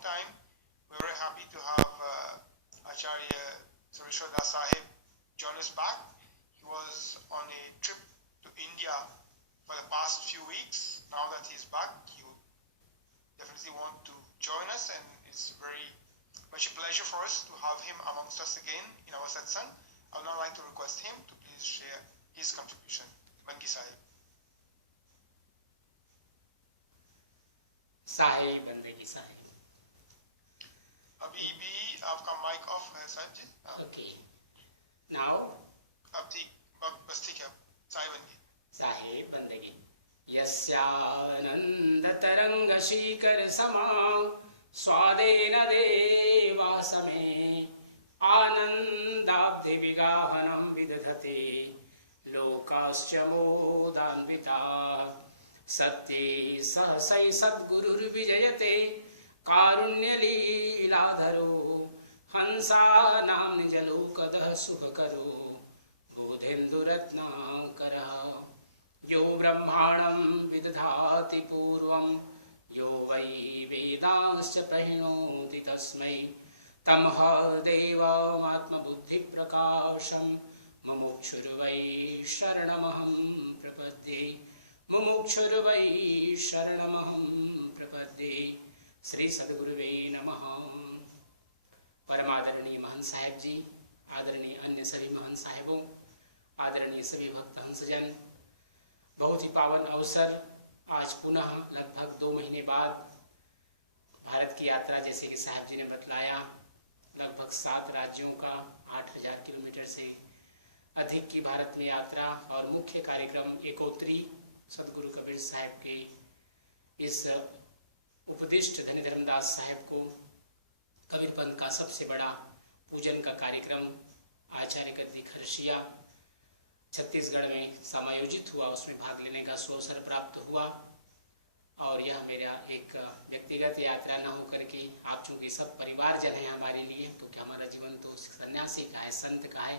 time. We're very happy to have Acharya Sareshwar Das Sahib join us back. He was on a trip to India for the past few weeks. Now that he's back, he will definitely want to join us, and it's very much a pleasure for us to have him amongst us again in our satsang. I would now like to request him to please share his contribution. Banki Sahib. Sahib बंदगी साहिब अभी भी आपका mic off है साहिब जी. Okay now अब ठीक, बस ठीक है. साहिब बंदगी साहिब बंदगी यस्यानंद तरंग शीकर समां स्वादेन देवासमे आनंदाब्धि विगाहनं विदधते लोकाश्च मोदान्विता सत्ये सहसै सद्गुरुर्विजयते कारुण्यलीलाधरो हंसानां निजलोकदः सुखकरो बोधेन्दुरत्नाकरः यो ब्रह्माणं विदधाति पूर्वं यो वै वेदांश्च प्रणोति तस्मै तमः देवमात्मबुद्धिप्रकाशं मुमुक्षुर्वै शरणमहं प्रपद्ये मुमुक्षुर्वै शरणमहं प्रपद्ये. श्री सद्गुरुवे नमः. परमादरणीय महंत साहेब जी, आदरणीय अन्य सभी महंत साहेबों, आदरणीय सभी भक्त हंसजन, बहुत ही पावन अवसर. आज पुनः लगभग 2 महीने बाद भारत की यात्रा, जैसे कि साहब जी ने बतलाया, लगभग 7 राज्यों का 8000 किलोमीटर से अधिक की भारत में यात्रा और मुख्य कार्यक्रम एकोत्री सदगुरु कबीर साहब के इस उपदिष्ट धनी धर्मदास साहब को कबीर पंथ का सबसे बड़ा पूजन का कार्यक्रम आचार्य गद्दी खरसिया छत्तीसगढ़ में समायोजित हुआ. उसमें भाग लेने का सुअवसर प्राप्त हुआ और यह मेरा एक व्यक्तिगत यात्रा न होकर के आप चूँकि सब परिवारजन हैं हमारे लिए, तो क्या हमारा जीवन तो सन्यासी का है, संत का है,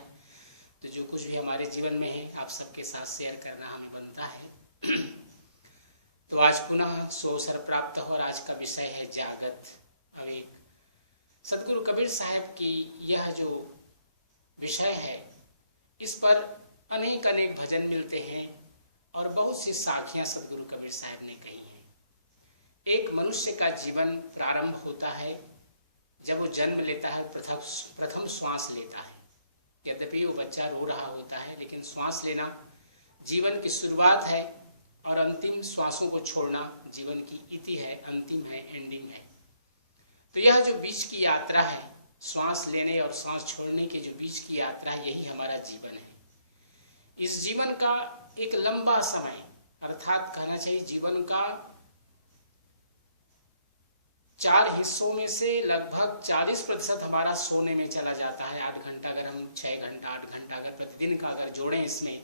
तो जो कुछ भी हमारे जीवन में है आप सबके साथ शेयर करना हमें बनता है. तो आज पुनः सुअवसर प्राप्त हो और आज का विषय है जागत. अभी सदगुरु कबीर साहब की यह जो विषय है, इस पर अनेक भजन मिलते हैं और बहुत सी साखियां सदगुरु कबीर साहब ने कही हैं. एक मनुष्य का जीवन प्रारंभ होता है जब वो जन्म लेता है, प्रथम श्वास लेता है. यद्यपि वो बच्चा रो रहा होता है, लेकिन श्वास लेना जीवन की शुरुआत है और अंतिम श्वासों को छोड़ना जीवन की इति है, अंतिम है, एंडिंग है. तो यह जो बीच की यात्रा है, श्वास लेने और श्वास छोड़ने के जो बीच की यात्रा है, यही हमारा जीवन है. इस जीवन का एक लंबा समय, अर्थात कहना चाहिए जीवन का 4 हिस्सों में से लगभग 40% हमारा सोने में चला जाता है. 8 घंटा, अगर हम 6 घंटा 8 घंटा अगर प्रतिदिन का अगर जोड़ें इसमें,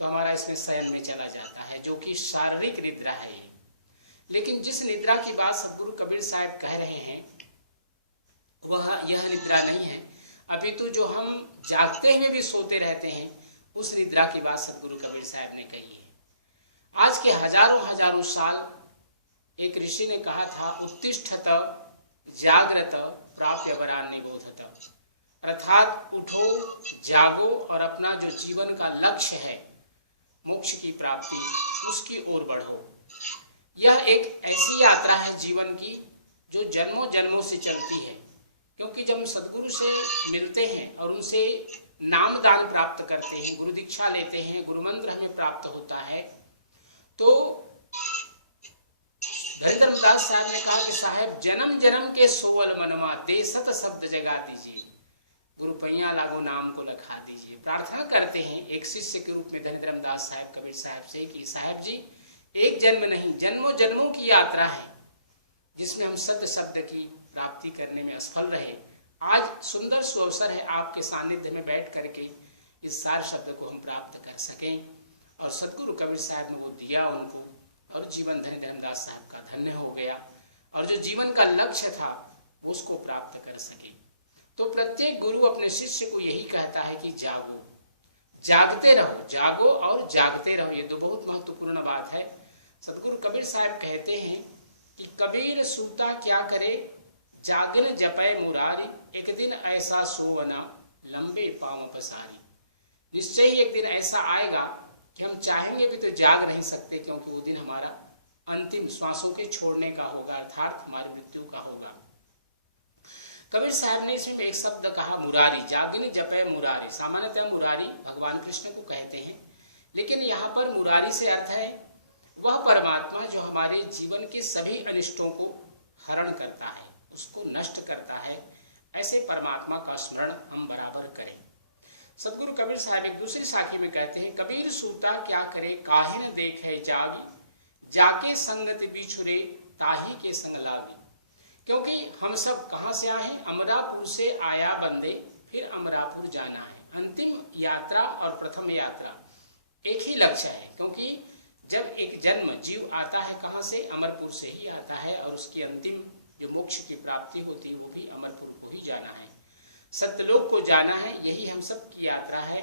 तो हमारा इसमें शयन में चला जाता है, जो कि शारीरिक निद्रा है. लेकिन जिस निद्रा की बात सदगुरु कबीर साहब कह रहे हैं, वह यह निद्रा नहीं है. अभी तो जो हम जागते हुए भी सोते रहते हैं, उस निद्रा की बात सदगुरु कबीर साहब ने कही है. आज के हजारों साल एक ऋषि ने कहा था, उत्तिष्ठत जागृत प्राप्य वरान निबोधत, अर्थात उठो, जागो और अपना जो जीवन का लक्ष्य है, मोक्ष की प्राप्ति, उसकी ओर बढ़ो. यह एक ऐसी यात्रा है जीवन की जो जन्मों जन्मों से चलती है. क्योंकि जब हम सदगुरु से मिलते हैं और उनसे नाम दान प्राप्त करते हैं, गुरु दीक्षा लेते हैं, गुरु मंत्र हमें प्राप्त होता है, तो धनी धर्मदास साहब ने कहा कि साहब जन्म जन्म के सोवल मनमा दे सत शब्द जगा दीजिए, गुरु पैया लागो नाम को लखा दीजिए. प्रार्थना करते हैं एक शिष्य के रूप में धनी धर्मदास साहब कबीर साहब से कि साहब जी, एक जन्म नहीं, जन्मों जन्मों की यात्रा है जिसमें हम सत्य शब्द की प्राप्ति करने में असफल रहे. आज सुंदर सुअवसर है आपके सानिध्य में बैठ करके इस सार शब्द को हम प्राप्त कर सकें. और सदगुरु कबीर साहब ने वो दिया उनको, और जीवन धनी धर्मदास साहब का धन्य हो गया, और जो जीवन का लक्ष्य था वो उसको प्राप्त कर सके. तो प्रत्येक गुरु अपने शिष्य को यही कहता है कि जागो, जागते रहो, जागो और जागते रहो. ये 2 बहुत महत्वपूर्ण बात है. सदगुरु कबीर साहब कहते हैं कि कबीर सूता क्या करे, जागन जपै मुरारी, एक दिन ऐसा सोवना लंबे पांव पसारी। निश्चय ही एक दिन ऐसा आएगा कि हम चाहेंगे भी तो जाग नहीं सकते, क्योंकि वो दिन हमारा अंतिम श्वासों के छोड़ने का होगा, अर्थात हमारी मृत्यु का होगा। कबीर साहब ने इसमें एक शब्द कहा मुरारी, जागन जपै मुरारी। सामान्यतः मुरारी भगवान कृष्ण को कहते हैं, लेकिन यहाँ पर मुरारी से अर्थ है वह परमात्मा जो हमारे जीवन के सभी अनिष्टों को हरण करता है, उसको नष्ट करता है। ऐसे परमात्मा का स्मरण हम बराबर करें। सदगुरु कबीर साहब एक दूसरी साखी में कहते हैं, कबीर सूता क्या करे काहिन देखे जागी, जाके संगत बिछुरे ताही के संग लागी। क्योंकि हम सब कहाँ से आए हैं? अमरापुर से आया बंदे, फिर अमरापुर जाना है। अंतिम यात्रा और प्रथम यात्रा एक ही लक्ष्य है, क्योंकि जब एक जन्म जीव आता है कहाँ से? अमरपुर से ही आता है, और उसकी अंतिम जो मोक्ष की प्राप्ति होती है वो भी अमरपुर को ही जाना है, सत्यलोक को जाना है। यही हम सब की यात्रा है।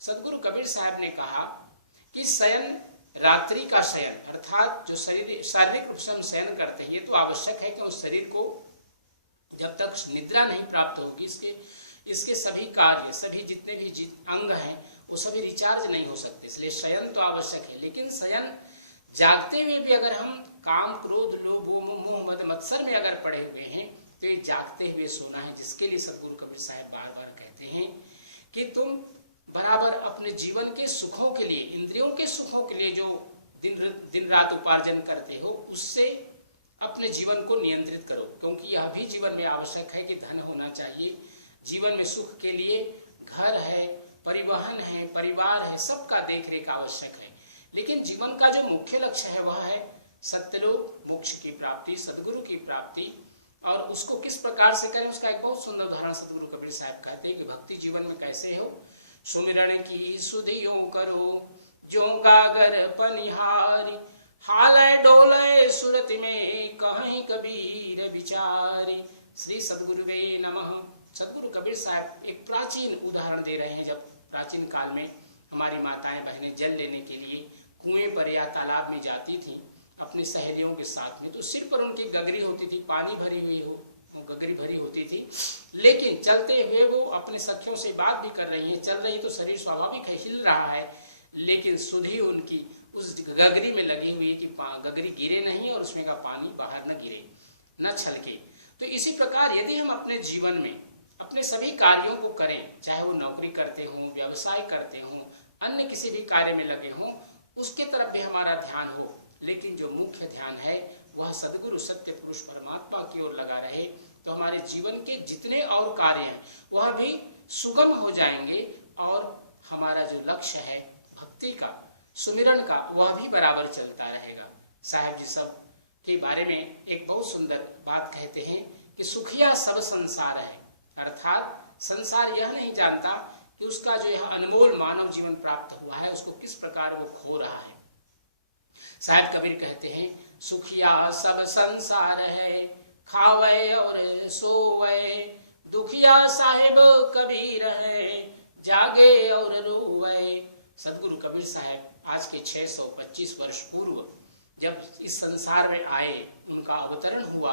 सदगुरु कबीर साहब ने कहा कि शयन, रात्रि का शयन, अर्थात जो शारीरिक रूप से हम शयन करते हैं, ये तो आवश्यक है कि उस शरीर को जब तक निद्रा नहीं प्राप्त होगी, इसके सभी कार्य, सभी जितने भी अंग हैं वो सभी रिचार्ज नहीं हो सकते, इसलिए शयन तो आवश्यक है। लेकिन शयन जागते हुए भी अगर हम काम, क्रोध, लोभ, मोह, मद, मत्सर में अगर पड़े हुए हैं तो ये जागते हुए सोना है, जिसके लिए सदगुरु कबीर साहब बार बार कहते हैं कि तुम बराबर अपने जीवन के सुखों के लिए, इंद्रियों के सुखों के लिए जो दिन रात उपार्जन करते हो, उससे अपने जीवन को नियंत्रित करो, क्योंकि यह भी जीवन में आवश्यक है कि धन होना चाहिए। जीवन में सुख के लिए घर है, परिवहन है, परिवार है, सबका देखरेख आवश्यक है। लेकिन जीवन का जो मुख्य लक्ष्य है वह है सत्यलोक, मोक्ष की प्राप्ति, सदगुरु की प्राप्ति। और उसको किस प्रकार से करें, उसका एक बहुत सुंदर उदाहरण सदगुरु कबीर साहब कहते हैं कि भक्ति जीवन में कैसे हो। सुमिरन की सुधियों करो जो गागर पनिहारी, हालय डोलय सुरत में कहीं कबीर विचारी। श्री सदगुरुवे नमः। सदगुरु कबीर साहब एक प्राचीन उदाहरण दे रहे हैं। जब प्राचीन काल में हमारी माताएं बहनें जल लेने के लिए कुएं पर या तालाब में जाती थी अपनी सहेलियों के साथ में, तो सिर पर उनकी गगरी होती थी, पानी भरी हुई हो, गगरी भरी होती थी। लेकिन चलते हुए वो अपने सखियों से बात भी कर रही है, चल रही तो शरीर स्वाभाविक है, हिल रहा है, लेकिन सुधि उनकी उस गगरी में लगी हुई है कि गगरी गिरे नहीं और उसमें का पानी बाहर न गिरे, न छलके। तो इसी प्रकार यदि हम अपने जीवन में अपने सभी कार्यों को करें, चाहे वो नौकरी करते हों, व्यवसाय करते हों, अन्य किसी भी कार्य में लगे हों, उसके तरफ भी हमारा ध्यान हो, लेकिन जो मुख्य ध्यान है वह सदगुरु सत्य पुरुष परमात्मा की ओर लगा रहे, तो हमारे जीवन के जितने और कार्य हैं वह भी सुगम हो जाएंगे, और हमारा जो लक्ष्य है भक्ति का, सुमिरन का, वह भी बराबर चलता रहेगा। साहब जी सब के बारे में एक बहुत सुंदर बात कहते हैं कि सुखिया सब संसार है, अर्थात संसार यह नहीं जानता कि उसका जो यह अनमोल मानव जीवन प्राप्त हुआ है उसको किस प्रकार वो खो रहा है। साहब कबीर कहते हैं सुखिया सब संसार है, खावे और सोवे, दुखिया साहेब कबीर है, जागे और रोवे। सदगुरु कबीर साहब आज के 625 वर्ष पूर्व जब इस संसार में आए, उनका अवतरण हुआ,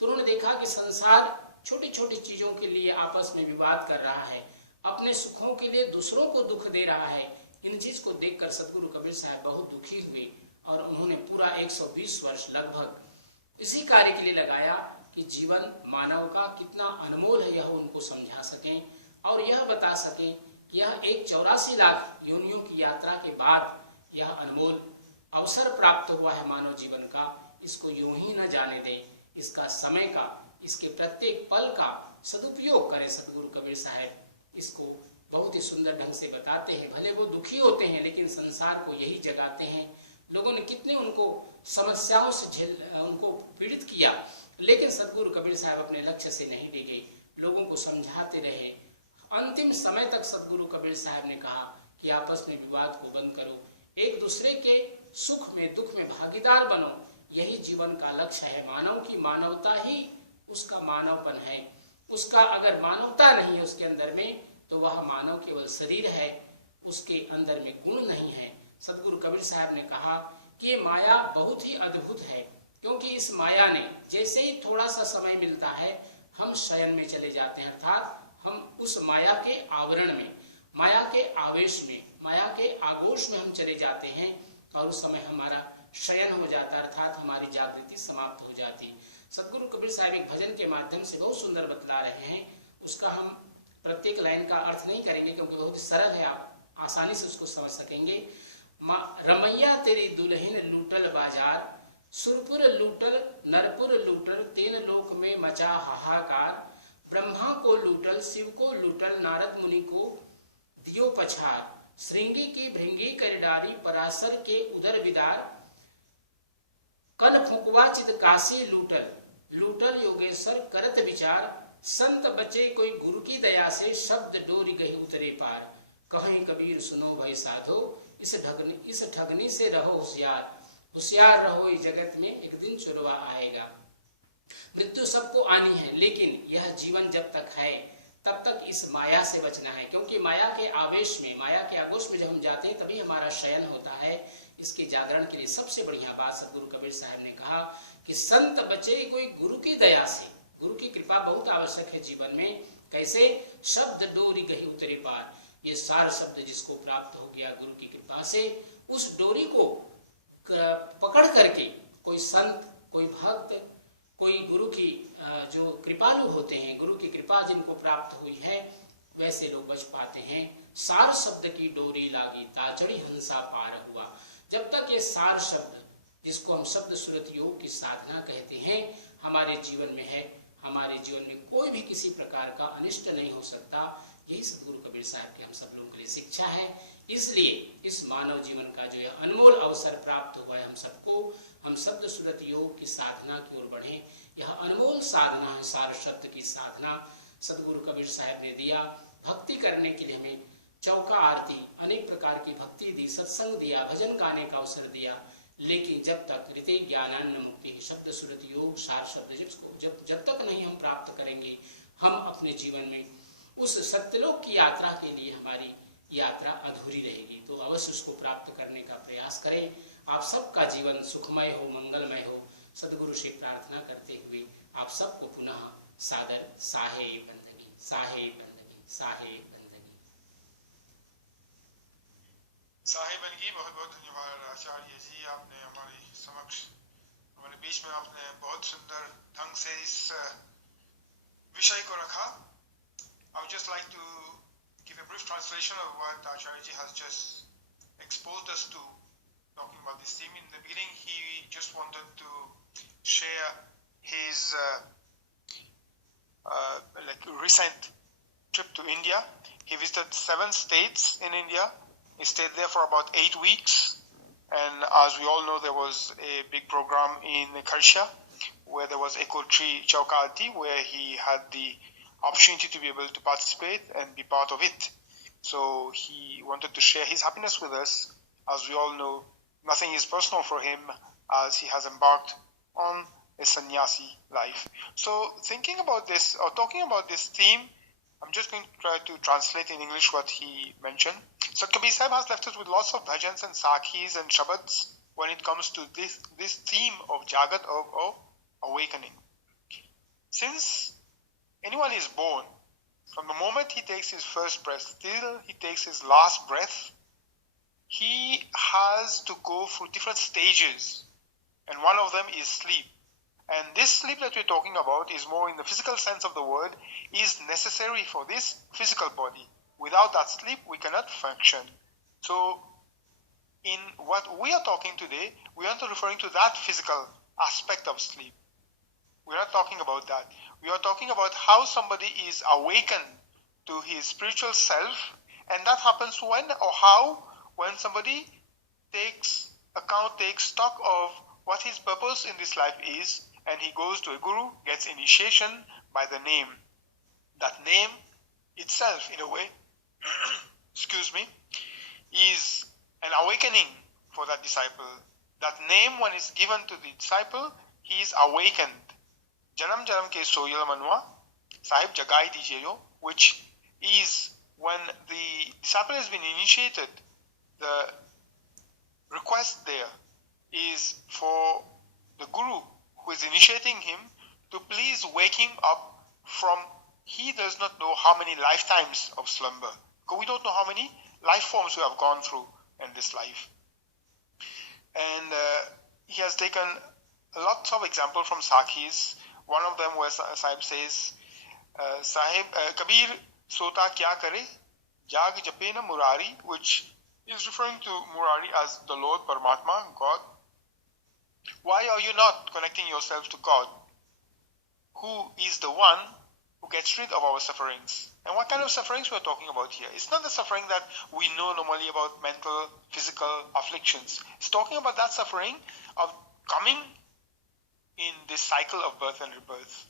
तो उन्होंने देखा कि संसार छोटी छोटी चीजों के लिए आपस में विवाद कर रहा है, अपने सुखों के लिए दूसरों को दुख दे रहा है। इन चीज को देखकर सदगुरु कबीर साहब बहुत दुखी हुए और उन्होंने पूरा 120 वर्ष लगभग इसी कार्य के लिए लगाया कि जीवन मानव का कितना अनमोल है यह उनको समझा सकें और यह बता सकें कि यह एक 84 लाख योनियों की यात्रा के बाद यह अनमोल अवसर प्राप्त हुआ है मानव जीवन का, इसको यूं ही न जाने दें, इसका समय का, इसके प्रत्येक पल का सदुपयोग करें। सदगुरु कबीर साहब इसको बहुत ही सुंदर ढंग से बताते हैं। भले वो दुखी होते हैं लेकिन संसार को यही जगाते हैं। लोगों ने कितने उनको समस्याओं से उनको पीड़ित किया, लेकिन सदगुरु कबीर साहब अपने लक्ष्य से नहीं डिगे, लोगों को समझाते रहे। अंतिम समय तक सदगुरु कबीर साहब ने कहा कि आपस में विवाद को बंद करो, एक दूसरे के सुख में दुख में भागीदार बनो, यही जीवन का लक्ष्य है। मानव की मानवता ही उसका मानवपन है। उसका अगर मानवता नहीं है उसके अंदर में तो वह मानव केवल शरीर है, उसके अंदर में गुण नहीं है। सदगुरु कबीर साहब ने कहा कि ये माया बहुत ही अद्भुत है, क्योंकि इस माया ने जैसे ही थोड़ा सा समय मिलता है हम शयन में चले जाते हैं, अर्थात हम उस माया के आवरण में, माया के आवेश में, माया के आगोश में हम चले जाते हैं और उस समय हमारा शयन हो जाता है, अर्थात हमारी जागृति समाप्त हो जाती। सदगुरु कबीर साहब एक भजन के माध्यम से बहुत सुंदर बतला रहे हैं, उसका हम प्रत्येक लाइन का अर्थ नहीं करेंगे क्योंकि बहुत सरल है, आप आसानी से उसको समझ सकेंगे। रमैया तेरी दुल्हन लूटल बाजार, सुरपुर लूटल नरपुर लूटल, तेन लोक में मचा हाहाकार, ब्रह्मा को लूटल शिव को लूटल, नारद मुनि को दियो पछार, श्रृंगी की भृंगी कर डारी, पराशर के उदर विदार, कन फुकवा चित काशी लूटल, लूटल योगेश्वर करत विचार, संत बचे कोई गुरु की दया से, शब्द डोरी गही उतरे पार, कहीं कबीर सुनो भाई साधो, इस ठगनी से रहो होशियार, होशियार रहो इस जगत में एक दिन चुरवा आएगा। मृत्यु सबको आनी है, लेकिन यह जीवन जब तक है तब तक इस माया से बचना है, क्योंकि माया के आवेश में, माया के आगोश में जब हम जाते हैं तभी हमारा शयन होता है। इसके जागरण के लिए सबसे बढ़िया बात सदगुरु कबीर साहब ने कहा कि संत बचे कोई गुरु की दया से। गुरु की कृपा बहुत आवश्यक है जीवन में। कैसे? शब्द डोरी गही उतरे पार, ये सार शब्द जिसको प्राप्त हो गया गुरु की कृपा से, उस डोरी को पकड़ करके कोई संत, कोई भक्त, कोई गुरु की जो कृपालु होते हैं, गुरु की कृपा जिनको प्राप्त हुई है, वैसे लोग बच पाते हैं। सार शब्द की डोरी लागी, ताचड़ी हंसा पार हुआ। जब तक ये सार शब्द, जिसको हम शब्द सुरत योग की साधना कहते हैं, हमारे जीवन में है, हमारे जीवन में कोई भी किसी प्रकार का अनिष्ट नहीं हो सकता। यही सदगुरु कबीर साहब की हम सब लोगों के लिए शिक्षा है। इसलिए इस मानव जीवन का जो यह अनमोल अवसर प्राप्त हुआ है हम सबको, हम शब्द सुरत योग की साधना की ओर बढ़े। यह अनमोल साधना है, सार शब्द की साधना सदगुरु कबीर साहब ने दिया। भक्ति करने के लिए हमें चौका आरती, अनेक प्रकार की भक्ति दी, सत्संग दिया, भजन गाने का अवसर दिया। लेकिन जब तक ऋति ज्ञानान्न मुक्ति, शब्द सुरत योग सार शब्द जिसको जब तक नहीं हम प्राप्त करेंगे, हम अपने जीवन में उस सत्यलोक की यात्रा के लिए हमारी यात्रा अधूरी रहेगी। तो अवश्य उसको प्राप्त करने का प्रयास करें। आप सबका जीवन सुखमय हो, मंगलमय हो, सदगुरु से प्रार्थना करते हुए आप सबको पुनः सादर साहे बंदगी, साहे बंदगी, साहे बंदगी। साहे बंदगी। बहुत बहुत धन्यवाद आचार्य जी, आपने हमारे समक्ष, हमारे बीच में आपने बहुत सुंदर ढंग से इस विषय को रखा। I would just like to give a brief translation of what Acharya ji has just exposed us to, talking about this theme. In the beginning, he just wanted to share his recent trip to India. He visited 7 states in India. He stayed there for about 8 weeks. And as we all know, there was a big program in Karsha where there was Echo Tree Chowkati, where he had the opportunity to be able to participate and be part of it. So he wanted to share his happiness with us. As we all know, nothing is personal for him as he has embarked on a sannyasi life. So thinking about this, or talking about this theme, I'm just going to try to translate in English what he mentioned. So Kabir Sahib has left us with lots of bhajans and sakhis and shabads when it comes to this theme of Jagat, of awakening. Since anyone is born, from the moment he takes his first breath till he takes his last breath, he has to go through different stages, and one of them is sleep. And this sleep that we're talking about is more in the physical sense of the word, is necessary for this physical body. Without that sleep, we cannot function. So in what we are talking today, we are not referring to that physical aspect of sleep. We're not talking about that. We are talking about how somebody is awakened to his spiritual self, and that happens when or how, when somebody takes stock of what his purpose in this life is, and he goes to a guru, gets initiation by the name. That name itself, in a way, excuse me, is an awakening for that disciple. That name, when it's given to the disciple, he is awakened. Janam janam ke soyal manwa, sahib jagai dijiye, which is when the disciple has been initiated, the request there is for the guru who is initiating him to please wake him up from he does not know how many lifetimes of slumber. Because we don't know how many life forms we have gone through in this life. And he has taken lots of examples from Sakhis. One of them where Sahib says, Sahib, Kabir sota kya kare, jag jape na Murari, which is referring to Murari as the Lord Paramatma, God. Why are you not connecting yourself to God, who is the one who gets rid of our sufferings? And what kind of sufferings we're talking about here? It's not the suffering that we know normally about mental, physical afflictions. It's talking about that suffering of coming in this cycle of birth and rebirth.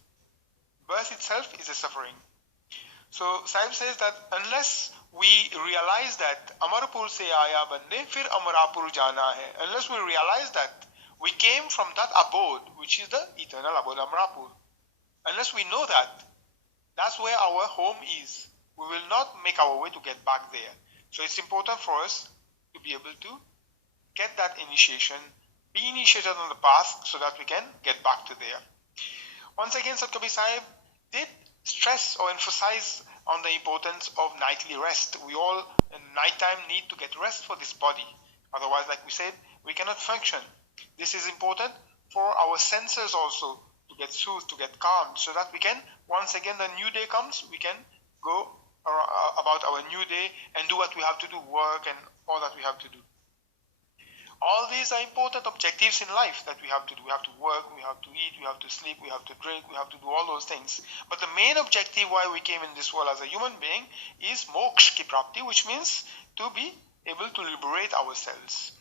Birth itself is a suffering. So Sahib says that unless we realize that Amarpur se aaya bande, fir Amarapur jana hai. Unless we realize that we came from that abode, which is the eternal abode, Amarapur. Unless we know that, that's where our home is. We will not make our way to get back there. So it's important for us to be able to get that initiation, be initiated on the path so that we can get back to there. Once again, Sant Kabir Sahib did stress or emphasize on the importance of nightly rest. We all in nighttime need to get rest for this body. Otherwise, like we said, we cannot function. This is important for our senses also to get soothed, to get calmed, so that we can, once again the new day comes, we can go about our new day and do what we have to do, work and all that we have to do. All these are important objectives in life that we have to do. We have to work, we have to eat, we have to sleep, we have to drink, we have to do all those things. But the main objective why we came in this world as a human being is moksha ki prapti, which means to be able to liberate ourselves.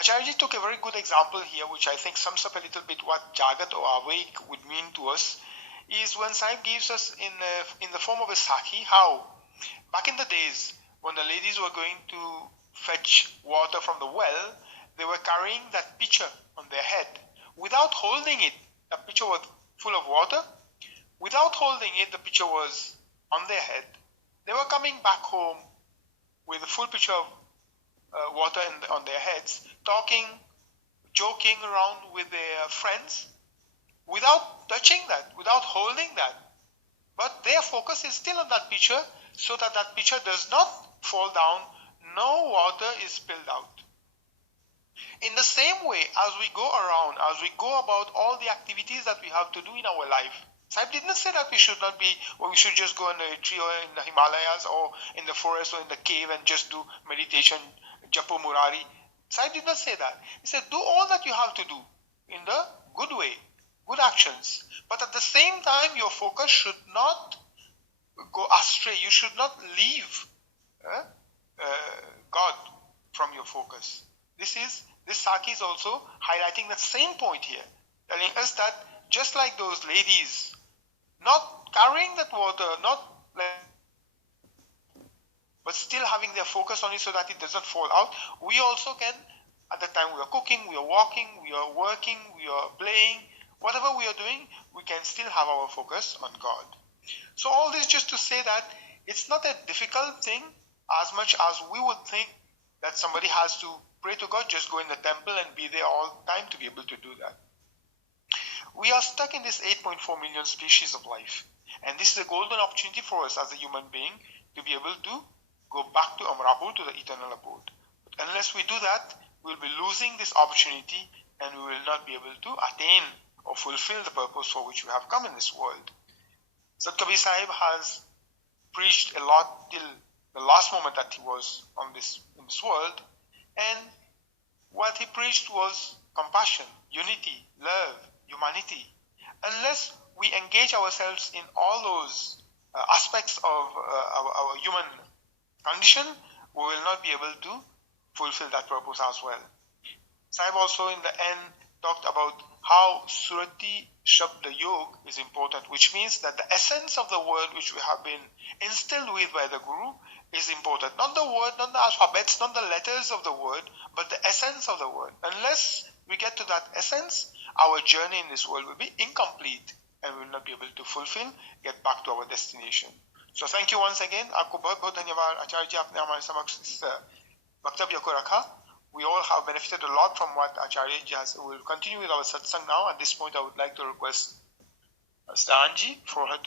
Acharya took a very good example here, which I think sums up a little bit what Jagat or awake would mean to us, is when Sahib gives us in the form of a Sakhi, how back in the days when the ladies were going to fetch water from the well, they were carrying that pitcher on their head. Without holding it, the pitcher was full of water. Without holding it, the pitcher was on their head. They were coming back home with a full pitcher of water on their heads, talking, joking around with their friends, without touching that, without holding that. But their focus is still on that pitcher, so that that pitcher does not fall down, no water is spilled out. In the same way, as we go around, as we go about all the activities that we have to do in our life, Sahib did not say that we should not be, or we should just go in a tree or in the Himalayas or in the forest or in the cave and just do meditation, Japo Murari. Sahib did not say that. He said, do all that you have to do in the good way, good actions. But at the same time, your focus should not go astray. You should not leave God from your focus. This Sakhi is also highlighting that same point here, telling us that just like those ladies, not carrying that water, but still having their focus on it so that it doesn't fall out, we also can, at the time we are cooking, we are walking, we are working, we are playing, whatever we are doing, we can still have our focus on God. So all this just to say that it's not a difficult thing as much as we would think that somebody has to pray to God, just go in the temple and be there all the time to be able to do that. We are stuck in this 8.4 million species of life. And this is a golden opportunity for us as a human being to be able to go back to Amarapur, to the eternal abode. But unless we do that, we'll be losing this opportunity and we will not be able to attain or fulfill the purpose for which we have come in this world. Sant Kabir Sahib has preached a lot till the last moment that he was in this world, and what he preached was compassion, unity, love, humanity. Unless we engage ourselves in all those aspects of our human condition, we will not be able to fulfill that purpose as well. Sahib also in the end talked about how Surati Shabda Yog is important, which means that the essence of the word which we have been instilled with by the Guru is important. Not the word, not the alphabets, not the letters of the word, but the essence of the word. Unless we get to that essence, our journey in this world will be incomplete and we will not be able to fulfill, get back to our destination. So thank you once again. आपको बहुत बहुत धन्यवाद आचार्य जी, आपने हमारे समक्ष इस वक्तव्य को रखा we all have benefited a lot from what Acharya ji has. We will continue with our satsang now. At this point, I would like to request Stanji for her to